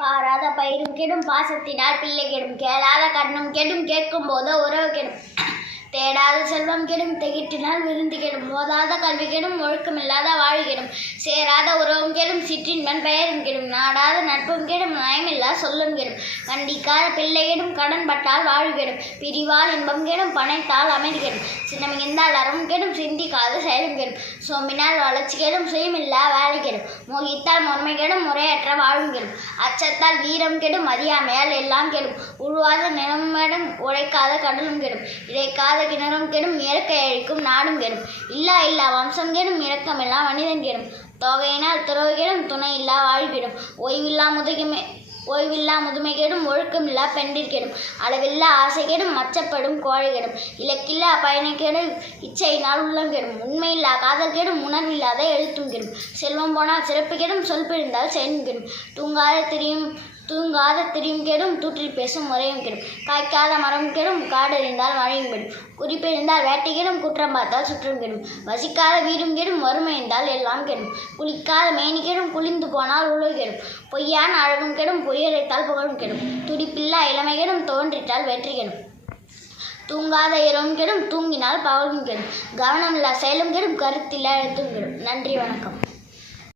பாராத பயிரும் கெடும் பாசத்தினால் பிள்ளை கெடும். கேளாத கண்ணும் கெடும் கேட்கும் போது உறவு கெடும். தேடாத செல்வம் கெடும் திகிட்டினால் விருந்து கெடும். போதாத கல்வி கெடும் ஒழுக்கமில்லாத வாழ் கெடும். சேராத உறவும் கெடும் சிற்றின்பன் பெயரும் கெடும். நாடாத நட்பும் கெடும் நயமில்லா சொல்லும் கெடும். கண்டிக்காத பிள்ளை கெடும் கடன் பட்டால் வாழ் கெடும். பிரிவால் இன்பம் கெடும் பனைத்தால் அமைதி கெடும். சின்னமிகுந்தால் அறவும் கெடும் சிந்திக்காத செயலும் கெடும். சோம்பினால் வளர்ச்சி கெடும் சுயமில்லா வேலை கெடும். மோகித்தால் மொன்மை கெடும் முறையற்ற வாழும் கெடும். அச்சத்தால் வீரம் கெடும் அறியாமையால் எல்லாம் கெடும். உருவாத நிலமும் உழைக்காத கடலும் கெடும். இழைக்காத கிணறும் கெடும் இயற்கை அழிக்கும் நாடும் கெடும். இல்லா இல்லா வம்சம் கெடும் இரக்கமில்லா மனிதன் கெடும். தொகையினால் துறவு கெடும் துணை இல்லா வாழ்கிடும் ஓய்வில்லா முதுகுமே ஓய்வில்லா முதுமை கெடும் ஒழுக்கமில்லா பெண்டிர் கெடும் அளவில்லா ஆசை கெடும் மச்சப்படும் கோழை கெடும் இலக்கில்லா பயணை கெடும் இச்சையினால் உள்ளம் கெடும் உண்மையில்லா காதல் கெடும் உணர்வில்லாத எழுத்தும் கெடும் செல்வம் போனால் சிறப்பு கெடும் சொல் பிரிந்தால் செயலும் கெடும் தூங்காத திரியும் தூங்காத திரியும் கெடும் தூற்றில் பேசும் முறையும் கெடும். காய்க்காத மரம் கெடும் காடறிந்தால் மழையும் கெடும். குறிப்பிருந்தால் வேட்டை கெடும் குற்றம் பார்த்தால் சுற்றம் கெடும். வசிக்காத வீடும் கெடும் வறுமை இருந்தால் எல்லாம் கெடும். குளிக்காத மேனி கெடும் குளிந்து போனால் உழவு கெடும். பொய்யான அழகும் கெடும் பொய்யரைத்தால் புகழும் கெடும். துடிப்பில்லா இளமை கெடும் தோன்றிட்டால் வெற்றி கெடும். தூங்காத இரவும் கெடும் தூங்கினால் பகலும் கெடும். கவனமில்லா செயலும் கெடும் கருத்தில்லா எழுத்தும் கெடும். நன்றி வணக்கம்.